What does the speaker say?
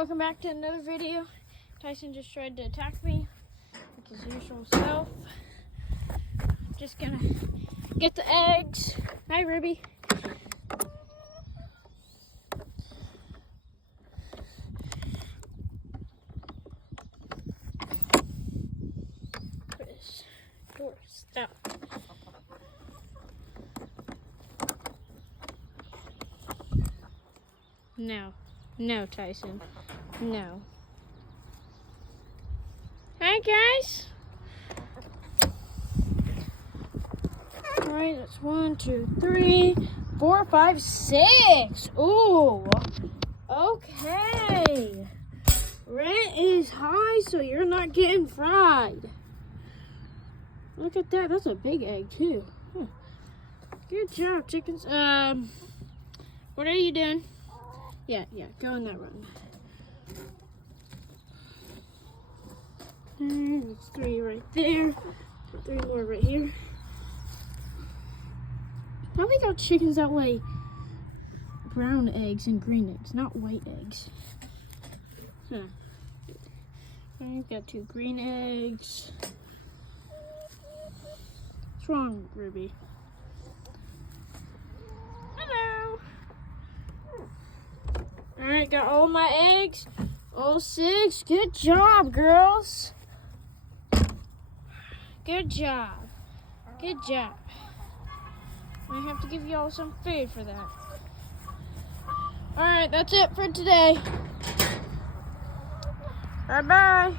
Welcome back to another video. Tyson just tried to attack me like his usual self. Just gonna get the eggs. Hi, Ruby. Put his door stop. No. No, Tyson. No. Hi, guys. All right, that's 1, 2, 3, 4, 5, 6. Ooh. Okay. Rent is high, so you're not getting fried. Look at that. That's a big egg, too. Huh. Good job, chickens. What are you doing? Yeah, go in that room. There's 3 right there. 3 more right here. Now we got chickens that lay brown eggs and green eggs, not white eggs. Huh. We've got 2 green eggs. What's wrong, Ruby? Alright, got all my eggs. All 6. Good job, girls. Good job. Good job. I have to give you all some food for that. Alright, that's it for today. Bye-bye.